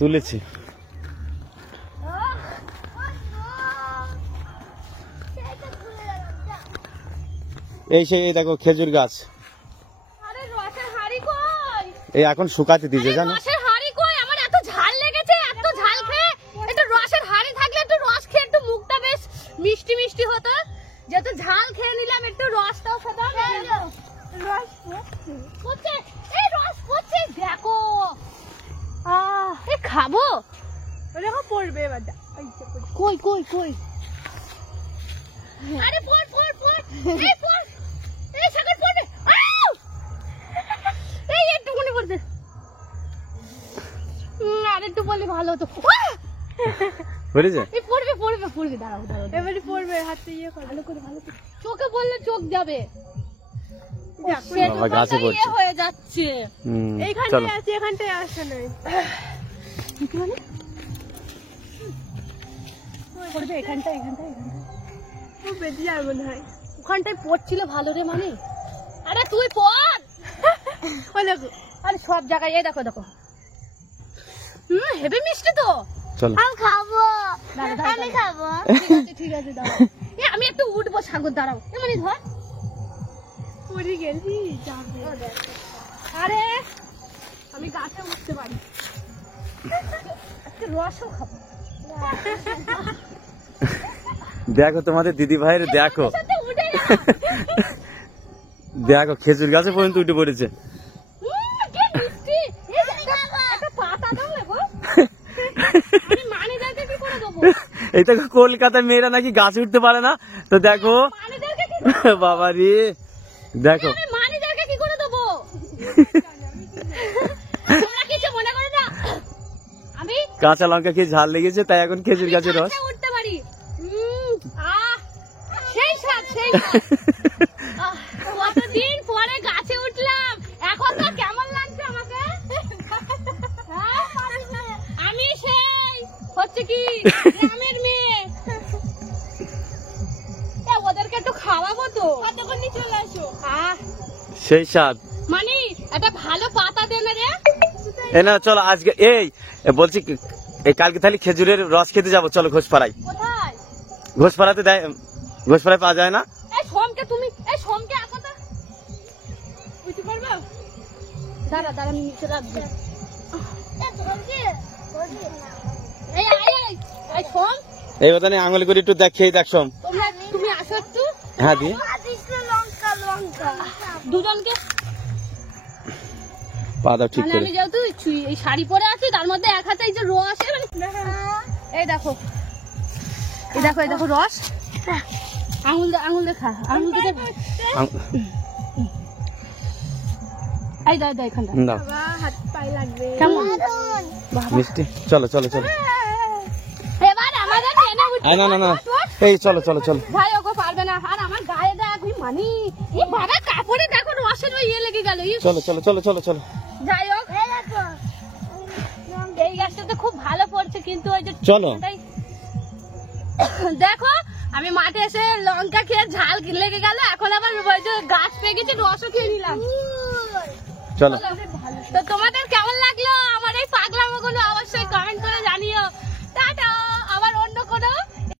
তুলেছি। এই সেই দেখো খেজুর গাছ, এই এখন শুকাতে দিয়েছে জানো। আমার এত ঝাল লেগেছে, এত ঝাল খেয়ে একটু রসের হাড়ি থাকলে একটু রস খেয়ে একটু মুখটা বেশ মিষ্টি মিষ্টি হতো। যেহেতু ঝাল খেয়ে নিলাম একটু রসটাও খেতাম। রস পড়ছে, এই রস পড়ছে দেখো। খাবো দেখো পড়বে এবার। কই কই কই, আরে পড় পড় পড়, এই পড়, এই সাগর পড়বে। এই একটু মনে পড়ছে, আর একটু বললে ভালো হতো। বুঝেছে এই পড়বে পড়বে পড়বে, দাঁড়াও দাঁড়াও, এবারে পড়বে। হাতে ইয়ে কর, ভালো করে ভালো করে। চোখে বললে চোখ যাবে, গাছে পড়ছে হয়ে যাচ্ছে। এইখানটায় আছে, এখানটায় আসে নাই। পড়বে এখানটায়, এখানটায়, এখানটায় বেঁচে যাবে মনে হয়। ওখানটায় পড়ছিল ভালো রে মানে। আরে তুই পড়। ওই দেখো, আরে সব জায়গায় এই দেখো দেখো। হেভি মিষ্টি তো। চলো আমি খাবো, আমি খাবো। ঠিক আছে দাঁড়াও, আমি একটু উঠবো। সাগর দাঁড়াও, এমনি ধর। পড়ে গেছি যাবে। আরে আমি গাছে উঠতে পারি, একটা রসও খাবো। দেখো তোমাদের দিদি ভাইয়ের, দেখো দেখো খেজুর গাছে পর্যন্ত উঠে পড়েছে। এই দেখো কলকাতার মেয়েরা নাকি গাছে উঠতে পারে না, তো দেখো বাবা রে, দেখো কাঁচা লঙ্কা খেয়ে ঝাল লেগেছে, তাই এখন খেজুর গাছের রস। উঠতে পারি, সেই স্বাদ, সেই কতদিন পরে গাছে উঠলাম, এখন তো কেমন লাগছে আমাকে। আমি সেই হচ্ছে কি গ্রামের মেয়ে, ওদেরকে একটু খাওয়াবো তো, কতক্ষণ চলে আসো। সেই স্বাদ মানে একটা ভালো পাতা দেন রে। এই না চলো আজকে, এই বলছি এই কালকে তাহলে খেজুরের রস খেতে যাবো, চলো ঘোষপাড়ায়। কোথায়? ঘোষপাড়াতে দেয়, ঘোষপাড়ায় পাওয়া যায় না? এই সোমকে তুমি, এই সোমকে আসো তো, বুঝতে পারবো। দাঁড়া দাঁড়া, আমি নিচে রাখবো। এই এই সোম, এই কথা নিয়ে আঙুল করে একটু দেখ, খেয়ে দেখ সোম। তুমি আসো একটু। হ্যাঁ দিয়ে দুজনকে পা দাও ঠিক করে। আমি যেহেতু এই শাড়ি পরে আছি, তার মধ্যে এক হাতে এই যে রস, এই দেখো, এই দেখো, এই দেখো রস। আঙুল দেখা, আঙুল দেখে এই দাও দাও, এখানটা হাত পায়ে লাগবে। কেমন মিষ্টি? চলো চলো চলো, এবার আমাদের ট্রেনে উঠতে। না না না, এই চলো চলো চলো। ভাই ওকে পারবে না, আর আমার গায়ে দেখ মানি, এই বাবা কাপড়ে দেখো রসের ওই ইয়ে লেগে গেল। চলো চলো চলো চলো চলো, যাই হোক এই গাছটাতে খুব ভালো পড়ছে, কিন্তু ওই যে চলো দেখো আমি মাঠে এসে লঙ্কা খেয়ে ঝাল লেগে গেল, এখন আবার ওই যে গাছ পেয়ে গেছে, রসও খেয়ে নিলাম। চলো। তো তোমাদের কেমন লাগলো আমার এই পাগলামো গুলো অবশ্যই